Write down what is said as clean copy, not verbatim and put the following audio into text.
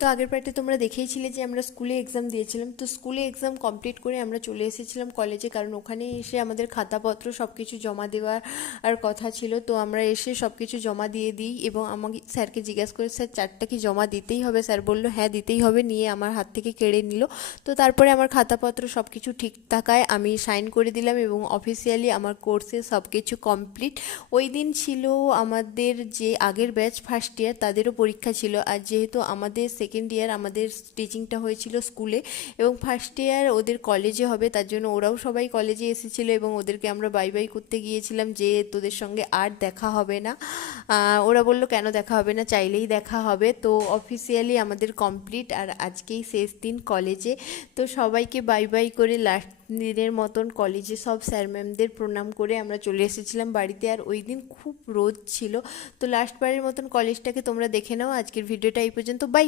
তো আগের পার্টে তোমরা দেখেইছিলে যে আমরা স্কুলে এক্সাম দিয়েছিলাম। তো স্কুলে এক্সাম কমপ্লিট করে আমরা চলে এসেছিলাম কলেজে, কারণ ওখানে এসে আমাদের খাতাপত্র সব কিছু জমা দেওয়ার আর কথা ছিল। তো আমরা এসে সব কিছু জমা দিয়ে দিই এবং আমাকে স্যারকে জিজ্ঞাসা করে, স্যার চারটা কি জমা দিতেই হবে? স্যার বললো হ্যাঁ দিতেই হবে, নিয়ে আমার হাত থেকে কেড়ে নিল। তো তারপরে আমার খাতাপত্র সব কিছু ঠিক থাকায় আমি সাইন করে দিলাম এবং অফিসিয়ালি আমার কোর্সে সব কিছু কমপ্লিট। ওই দিন ছিল আমাদের যে আগের ব্যাচ ফার্স্ট ইয়ার, তাদেরও পরীক্ষা ছিল। আর যেহেতু আমাদের সেকেন্ড ইয়ার আমাদের টিচিংটা হয়েছিল স্কুলে এবং ফার্স্ট ইয়ার ওদের কলেজে হবে, তার জন্য ওরাও সবাই কলেজে এসেছিলো এবং ওদেরকে আমরা বাই বাই করতে গিয়েছিলাম যে তোদের সঙ্গে আর দেখা হবে না। ওরা বলল কেন দেখা হবে না, চাইলেই দেখা হবে। তো অফিসিয়ালি আমাদের কমপ্লিট, আর আজকেই শেষ দিন কলেজে। তো সবাইকে বাই বাই করে লাস্ট দিনের মতন কলেজে সব স্যার ম্যামদের প্রণাম করে আমরা চলে এসেছিলাম বাড়িতে। আর ওই দিন খুব রোদ ছিল। তো লাস্টবারের মতন কলেজটাকে তোমরা দেখে নাও। আজকের ভিডিওটা এই পর্যন্ত, বাই।